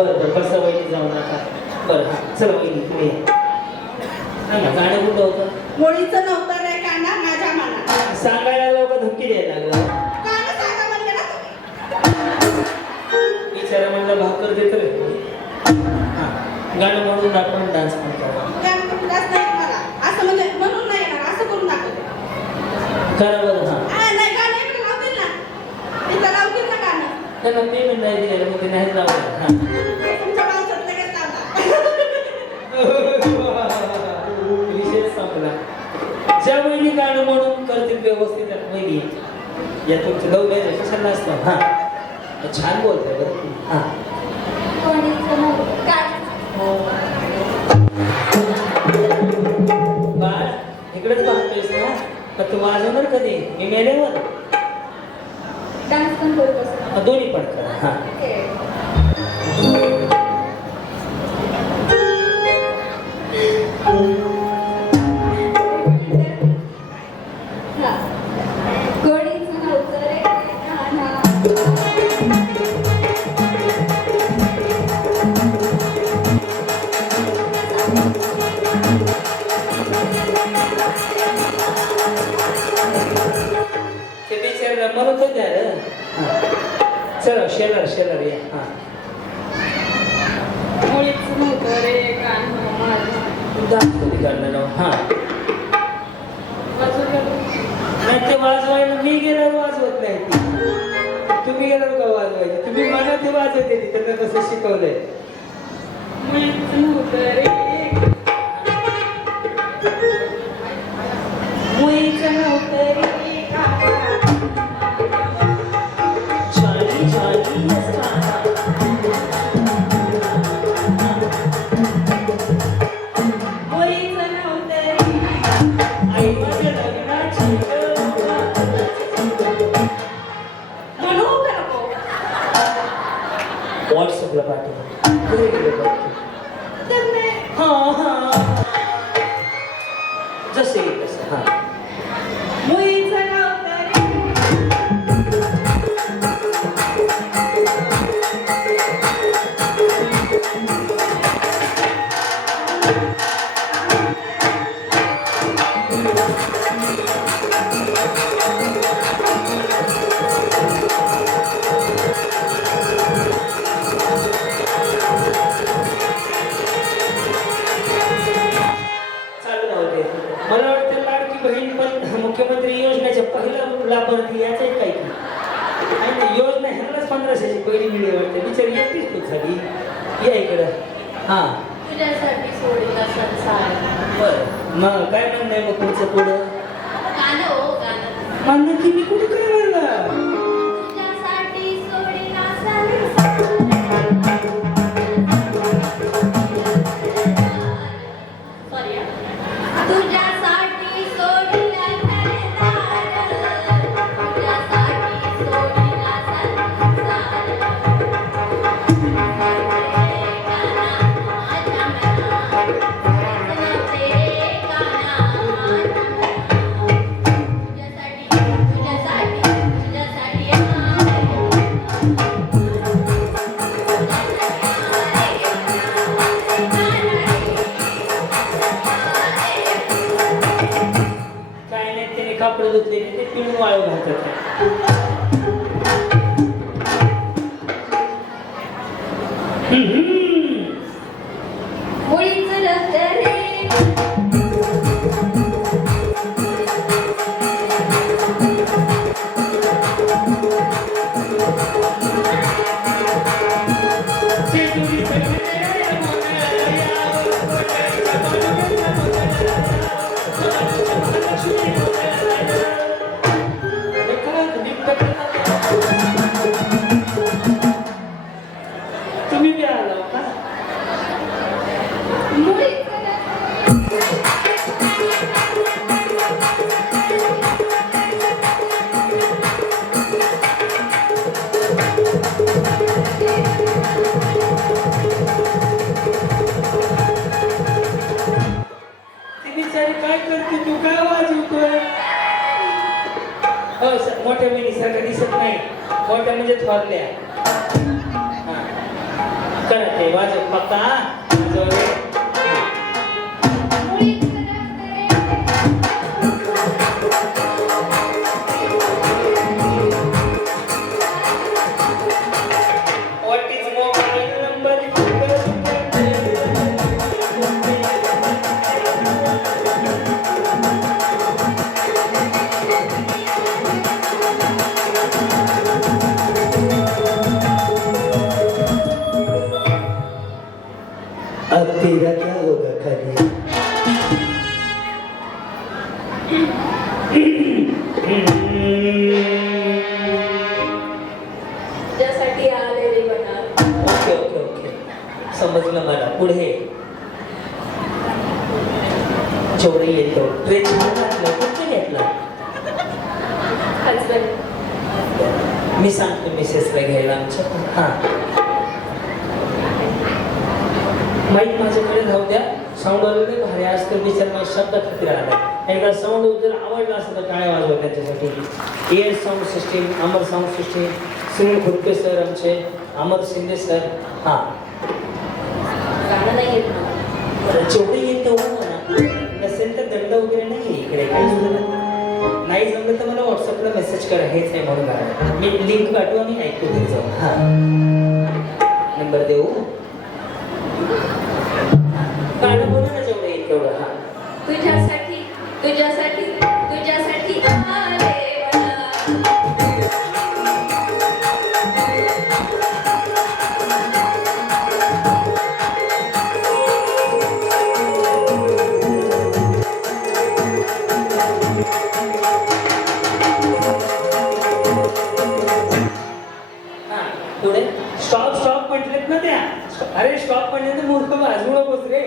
बरं बरं बसा वहिनी जाऊ नका बरं चला वहिनी तुम्ही. सांगा गाणं कुठं होतं? मुळीचं नव्हतं रे काना माझ्या मनात. सांगायला लोक धमकी द्यायला लागलं. गाणं सांगा म्हणलं ना तुम्ही. बिचारा म्हणलं भाकर देतो रे. हा गाणं म्हणून आपण डान्स म्हणतो गाणं करून जास्त नाही मला असं म्हणजे म्हणून नाही येणार असं करून दाखवते करा बरं हा. आ, नाही गाणं इकडे लावतील ना. इथं लावतील ना गाणं. त्यांना पेमेंट नाही दिलेलं मग ते नाही लावलं हा. वहिनी गाणं म्हणून करतील व्यवस्थित वहिनी या महिने कशाला असतं हा. छान बोलताय बरं. हा. कोणीचं नव्हतं काय बाळ इकडेच पाहतोयस ना? पण तू वाजवणार कधी? मी मेल्यावर? डान्स पण करत हा, दोन्ही पण करा. हा. ते बिचारायला म्हणत होत्या रे हा चला शेलर शेलर या हा मुळीचं नव्हतं रे काना माझ्या हा नाही ते वाजवायला मी गेल्यावर वाजवत नाही ती तुम्ही गेल्यावर का वाजवायची? तुम्ही मला ते वाजवते त्यांना कसं शिकवलंय? मुळीचं व्हॉट्सअपला पाठव एकटीच खूप झाली या इकडं. हा. तुझ्यासाठी सोडला संसार. बरं. मग काय म्हणणं आहे मग तुमचं पुढं? गाणं हो गाणं. म्हणणं की मी कुठे काय कापड ते पिळून वाळू घालतात. म्हणजे थोरल्या. हा. करा ते वाजव पक्का तेरा क्या होगा खाली बना ओके ओके ओके. समजलं मला. पुढे. जेवढे येतो. ट्रेन घातलं कुठे घेतला? हजबंड मी सांगतो मिसेसला घ्यायला आमच्या हां. माईक माझ्याकडे राहू द्या. साऊंड वगैरे भारी असतं विचार मला शब्द खात्री राहतात एकदा साऊंड जर आवडला असतं तर काय वाजवा त्यांच्यासाठी? Air sound system Amar sound system Sunil Khurpe sir आमचे अमर शिंदे सर हां. नाही येत. जेवढे तेवढं म्हणा. नसेल तर दंड वगैरे नाही इकडे नाही. नाही जमलं तर मला व्हॉट्सअपला मेसेज करा हेच आहे म्हणून मी लिंक पाठवू आणि ऐकू घरी जाऊ हां. नंबर देऊ? स्टॉप स्टॉप म्हटलेत ना त्या. अरे स्टॉप म्हटले तर मूर्ख वाजवू नकोस रे.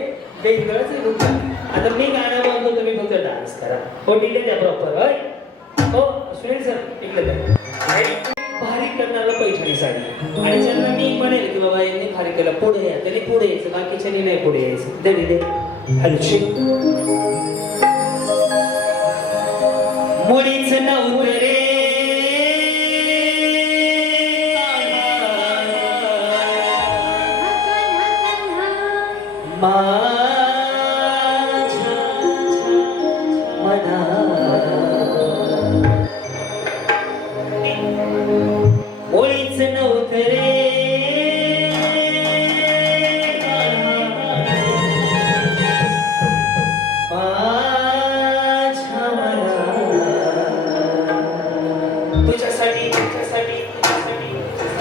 बेंगळच आहे आता मी गाणं म्हणतो तुम्ही फक्त डान्स करा. हो ठीक आहे त्या प्रॉपर होय? हो सुनील सर इकडे करणारा पैठणी साडी. आणि ज्यांना मी म्हणेल की बाबा यांनी भारी केलं पुढे या त्यांनी पुढे यायचं बाकीच्यांनी नाही पुढे यायचं. दे हलशी. मुळीच नव्हतं रे. माझ्या मना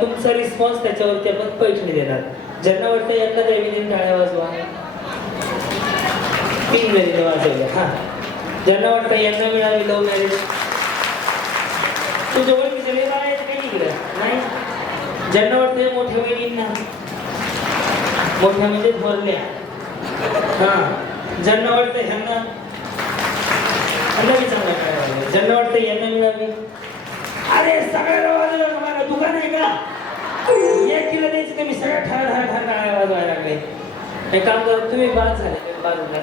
तुमचा रिस्पॉन्स त्याच्यावरती आपण पैठणी देणार. ज्यांना वाटतं यांना देवीने टाळ्या वाजवा. तीन जणीने वाजवल्या हा. ज्यांना वाटतं यांना मिळावी लव्ह मॅरेज तू जवळ तिकडे आहेत काही इकडं? नाही? ज्यांना वाटतं मोठ्या वहिनींना. मोठ्या म्हणजे थोरल्या हा. ज्यांना वाटतं ह्यांना. ह्यांना बी काय ज्यांना वाटतं यांना मिळावी अरे सगळ्याला वाजवलं मला दुकान आहे का? एक किलो द्यायचं का मी सगळं ठर ठर ठार टाळ्या वाजवायला लागले. हे काम करा तुम्ही बाद झाले बाद या